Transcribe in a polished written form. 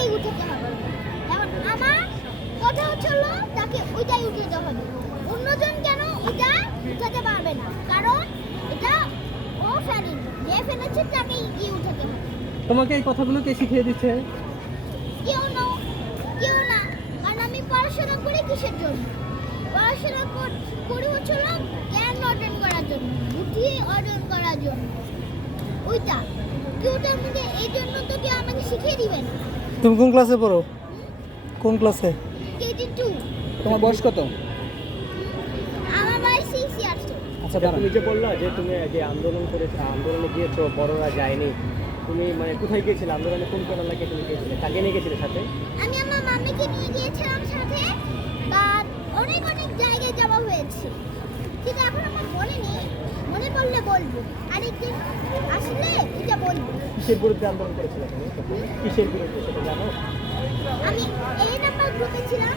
ওইটাই উঠাতে হবে। এখন আমার কথা হচ্ছিল তাকে ওইটাই উঠাতে হবে, অন্যজন কেন এটা উঠাতে পারবে না, কারণ এটা ও ফেলেনি, যে ফেলেছে তাকে গিয়ে উঠাতে হবে। তোমাকে এই কথাগুলো কে শিখিয়ে দিচ্ছে? কেউ না, কেউ না, কারণ আমি পড়াশোনা করি কিসের জন্য? পড়াশোনা করি হচ্ছিল জ্ঞান অর্জন করার জন্য, বুদ্ধি অর্জন করার জন্য। ওইটা কেউ তো আমাকে এই জন্য তো কেউ আমাকে শিখিয়ে দিবে না। তুমি কোন ক্লাসে পড়ো? কোন ক্লাসে? কেজি 2। তোমার বয়স কত? আমার বয়স 6 ইয়ার্স। আচ্ছা, তুমি যে বললা যে তুমি যে আন্দোলনে গিয়েছো, বড়রা যায়নি, তুমি মানে কোথায় গিয়েছিলে আন্দোলনে? কোন কোন এলাকায় তুমি গিয়েছিলে? কাকে নিয়ে গেছিলে সাথে? আমি আমার মাম্মিকে নিয়ে গিয়েছিলাম সাথে, বা অনেক অনেক জায়গায় যাওয়া হয়েছে, কিন্তু এখন আমার মনে নেই, মনে পড়লে বলবো, আরেকদিন আসলে এটা বলবো। কিসের বিরুদ্ধে আন্দোলন করেছিলে তুমি? কিসের বিরুদ্ধে সেটা জানো? আমি এই নাম্বার গ্রুপে ছিলাম,